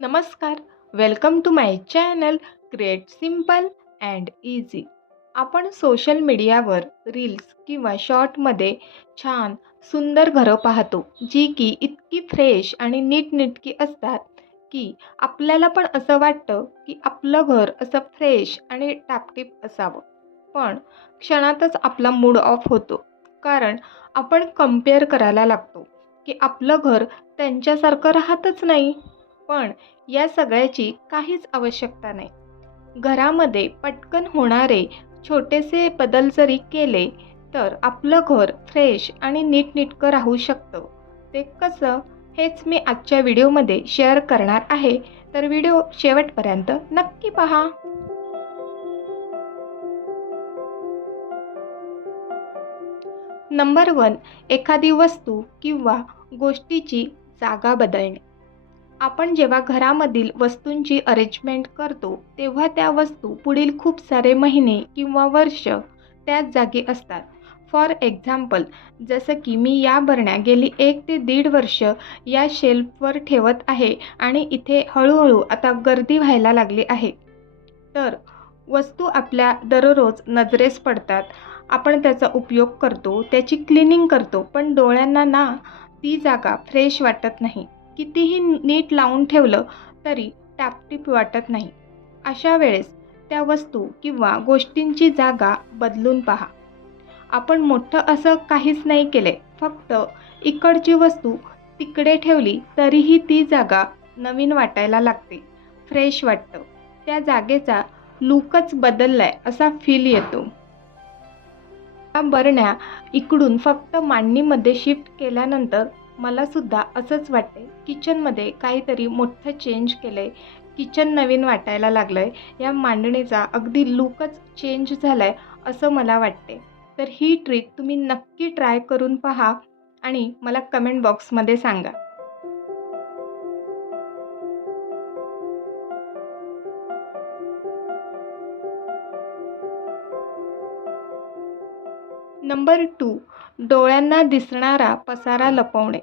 नमस्कार, welcome to my channel create simple and easy. आपण social मीडियावर रील्स किंवा शॉर्टमध्ये छान सुंदर घरं पाहतो, जी की इतकी फ्रेश आणि नीटनेटकी असतात की आपल्याला पण असं वाटतं की आपलं घर असं फ्रेश आणि टापटीप असावं. पण क्षणातच आपला मूड ऑफ होतो, कारण आपण कंपेअर करायला लागतो की आपलं घर त्यांच्यासारखं राहतच नाही. पण या सगळ्याची काहीच आवश्यकता नाही. घरामध्ये पटकन होणारे छोटेसे बदल जरी केले, तर आपलं घर फ्रेश आणि नीटनेटकं राहू शकतं. ते कसं? हेच मी आजच्या व्हिडिओमध्ये शेअर करणार आहे. तर व्हिडिओ शेवटपर्यंत नक्की पहा. नंबर 1, एखादी वस्तू किंवा गोष्टीची जागा बदलणे. आपण जेव्हा घरामधील वस्तूंची अरेंजमेंट करतो, तेव्हा त्या वस्तू पुढील खूप सारे महिने किंवा वर्ष त्याच जागी असतात. फॉर एक्झाम्पल, जसं की मी या बरण्या गेली 1 ते 1.5 वर्ष या शेल्फवर ठेवत आहे आणि इथे हळूहळू आता गर्दी व्हायला लागली आहे. तर वस्तू आपल्या दररोज नजरेस पडतात. आपण त्याचा उपयोग करतो, त्याची क्लिनिंग करतो, पण डोळ्यांना ना ती जागा फ्रेश वाटत नाही. कितीही नीट लावून ठेवलं तरी टापटीप वाटत नाही. अशा वेळेस त्या वस्तू किंवा गोष्टींची जागा बदलून पहा. आपण मोठं असं काहीच नाही केले, फक्त इकडची वस्तू तिकडे ठेवली तरीही ती जागा नवीन वाटायला लागते, फ्रेश वाटतं. त्या जागेचा लूकच बदललाय असा फील येतो. या बरण्या इकडून फक्त मांडणीमध्ये शिफ्ट केल्यानंतर मला सुद्धा असंच वाटते, किचनमध्ये काहीतरी मोठं चेंज केलंय. किचन नवीन वाटायला लागलंय. या मांडणीचा अगदी लूकच चेंज झालाय असं मला वाटते. तर ही ट्रिक तुम्ही नक्की ट्राय करून पहा आणि मला कमेंट बॉक्समध्ये सांगा. नंबर 2, डोळ्यांना दिसणारा पसारा लपवणे.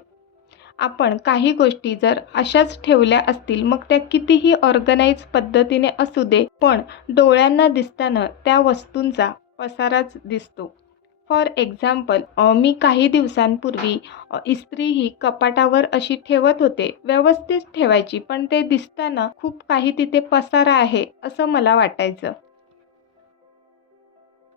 आपण काही गोष्टी जर अशाच ठेवल्या असतील, मग त्या कितीही ऑर्गनाइज पद्धतीने असू दे, पण डोळ्यांना दिसताना त्या वस्तूंचा पसाराच दिसतो. फॉर एक्झाम्पल, मी काही दिवसांपूर्वी इस्त्री ही कपाटावर अशी ठेवत होते. व्यवस्थित ठेवायची, पण ते दिसताना खूप काही तिथे पसारा आहे असं मला वाटायचं.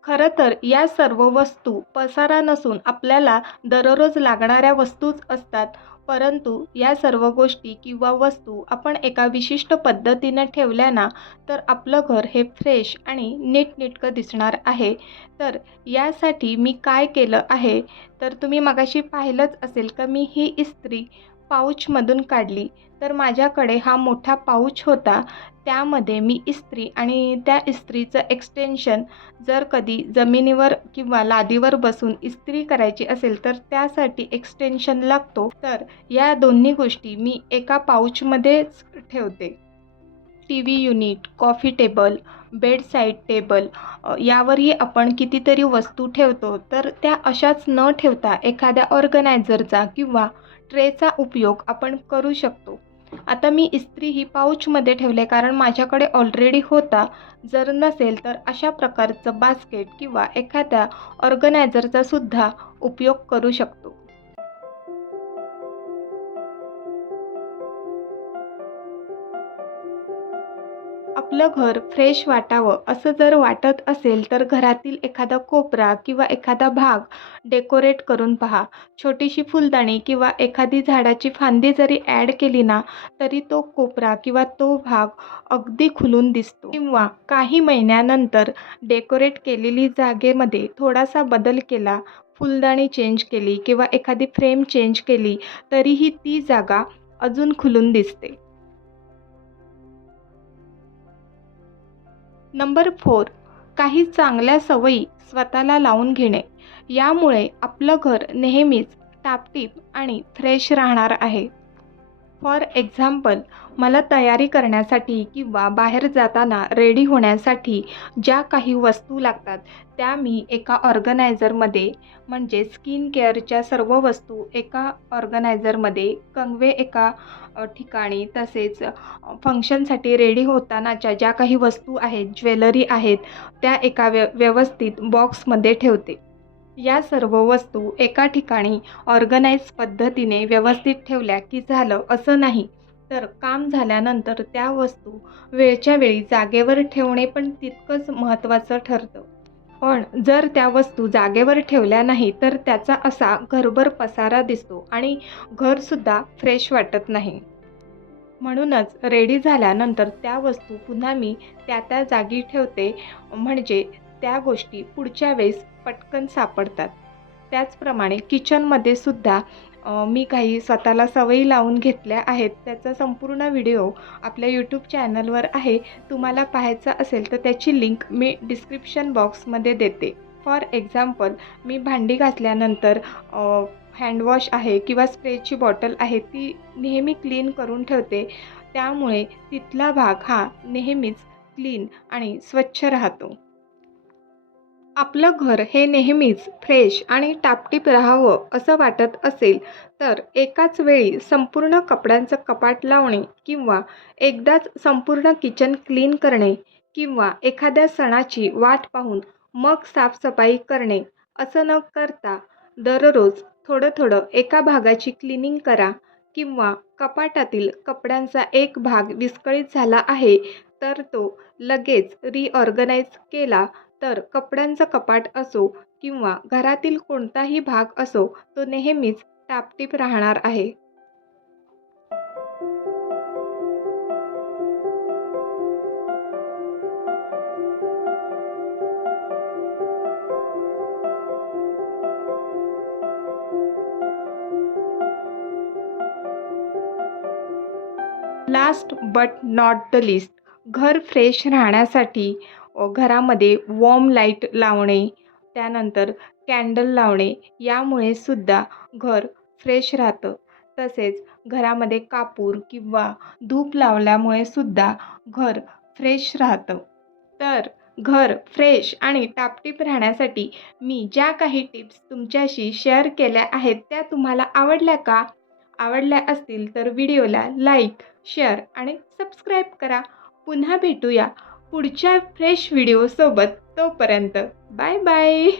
खरं तर या सर्व वस्तू पसारा नसून आपल्याला दररोज लागणाऱ्या वस्तूच असतात. परंतु या सर्व गोष्टी किंवा वस्तू आपण एका विशिष्ट पद्धतीने ठेवल्या ना, तर आपलं घर हे फ्रेश आणि नीटनेटकं दिसणार आहे. तर यासाठी मी काय केलं आहे, तर तुम्ही मगाशी पाहिलंच असेल का मी ही इस्त्री पाऊचमधून काढली. तर माझ्याकडे हा मोठा पाऊच होता. त्यामध्ये मी इस्त्री आणि त्या इस्त्रीचं एक्सटेन्शन जर कधी जमिनीवर किंवा लादीवर बसून इस्त्री करायची असेल, तर त्यासाठी एक्सटेन्शन लागतो. तर या दोन्ही गोष्टी मी एका पाऊचमध्येच ठेवते. TV unit, coffee table, bedside table यावरही आपण कितीतरी वस्तू ठेवतो. तर त्या अशाच न ठेवता एखाद्या ऑर्गनायझरचा किंवा ट्रेचा उपयोग आपण करू शकतो. आता मी इस्त्री ही पाऊचमध्ये ठेवले, कारण माझ्याकडे ऑलरेडी होता. जर नसेल तर अशा प्रकारचं बास्केट किंवा एखाद्या ऑर्गनायझरचा सुद्धा उपयोग करू शकतो. आपलं घर फ्रेश वाटावं असं जर वाटत असेल, तर घरातील एखादा कोपरा किंवा एखादा भाग डेकोरेट करून पहा. छोटीशी फुलदाणी किंवा एखादी झाडाची फांदी जरी ॲड केली ना, तरी तो कोपरा किंवा तो भाग अगदी खुलून दिसतो. किंवा काही महिन्यानंतर डेकोरेट केलेली जागेमध्ये थोडासा बदल केला, फुलदाणी चेंज केली किंवा एखादी फ्रेम चेंज केली, तरीही ती जागा अजून खुलून दिसते. नंबर 4, काही चांगल्या सवयी स्वतःला लावून घेणे. यामुळे आपलं घर नेहमीच टापटीप आणि फ्रेश राहणार आहे. फॉर एक्झाम्पल, मला तयारी करण्यासाठी किंवा बाहेर जाताना रेडी होण्यासाठी ज्या काही वस्तू लागतात त्या मी एका ऑर्गनायझरमध्ये म्हणजे स्किन केअरच्या सर्व वस्तू एका ऑर्गनायझरमध्ये, कंगवे एका ठिकाणी, तसेच फंक्शनसाठी रेडी होतानाच्या ज्या काही वस्तू आहेत, ज्वेलरी आहेत, त्या एका व्यवस्थित बॉक्समध्ये ठेवते. या सर्व वस्तू एका ठिकाणी ऑर्गनाइज पद्धतीने व्यवस्थित ठेवल्या की झालं असं नाही, तर काम झाल्यानंतर त्या वस्तू वेळच्या वेळी जागेवर ठेवणे पण तितकंच महत्त्वाचं ठरतं. पण जर त्या वस्तू जागेवर ठेवल्या नाही तर त्याचा असा घरभर पसारा दिसतो आणि घरसुद्धा फ्रेश वाटत नाही. म्हणूनच रेडी झाल्यानंतर त्या वस्तू पुन्हा मी त्या जागी ठेवते, म्हणजे त्या गोष्टी पुढच्या वेळेस पटकन सापडतात. त्याचप्रमाणे किचनमध्ये सुद्धा मी काही स्वतःला सवयी लावून घेतल्या आहेत. त्याचा संपूर्ण व्हिडिओ आपल्या यूट्यूब चॅनलवर आहे. तुम्हाला पाहायचा असेल तर त्याची लिंक मी डिस्क्रिप्शन बॉक्समध्ये देते. फॉर एक्झाम्पल, मी भांडी घासल्यानंतर हँडवॉश आहे किंवा स्प्रेची बॉटल आहे ती नेहमी क्लीन करून ठेवते. त्यामुळे तिथला भाग हा नेहमीच क्लीन आणि स्वच्छ राहतो. आपलं घर हे नेहमीच फ्रेश आणि टापटीप राहावं असं वाटत असेल तर एकाच वेळी संपूर्ण कपड्यांचं कपाट लावणे किंवा एकदाच संपूर्ण किचन क्लीन करणे किंवा एखाद्या सणाची वाट पाहून मग साफसफाई करणे असं न करता दररोज थोडं थोडं एका भागाची क्लिनिंग करा. किंवा कपाटातील कपड्यांचा एक भाग विस्कळीत झाला आहे तर तो लगेच रिऑर्गनाइज केला तर कपड्यांचं कपाट असो किंवा घरातील कोणताही भाग असो तो नेहमीच टापटीप राहणार आहे. Last but not the list, घर फ्रेश राहण्यासाठी घरामध्ये वॉर्म लाईट लावणे, त्यानंतर कॅन्डल लावणे यामुळे सुद्धा घर फ्रेश राहतं. तसेच घरामध्ये कापूर किंवा धूप लावल्यामुळे सुद्धा घर फ्रेश राहतं. तर घर फ्रेश आणि टापटीप राहण्यासाठी मी ज्या काही टिप्स तुमच्याशी शेअर केल्या आहेत त्या तुम्हाला आवडल्या का? आवडल्या असतील तर व्हिडिओला लाईक, शेअर आणि सबस्क्राईब करा. पुन्हा भेटूया पुढच्या फ्रेश व्हिडिओसोबत. तोपर्यंत बाय बाय.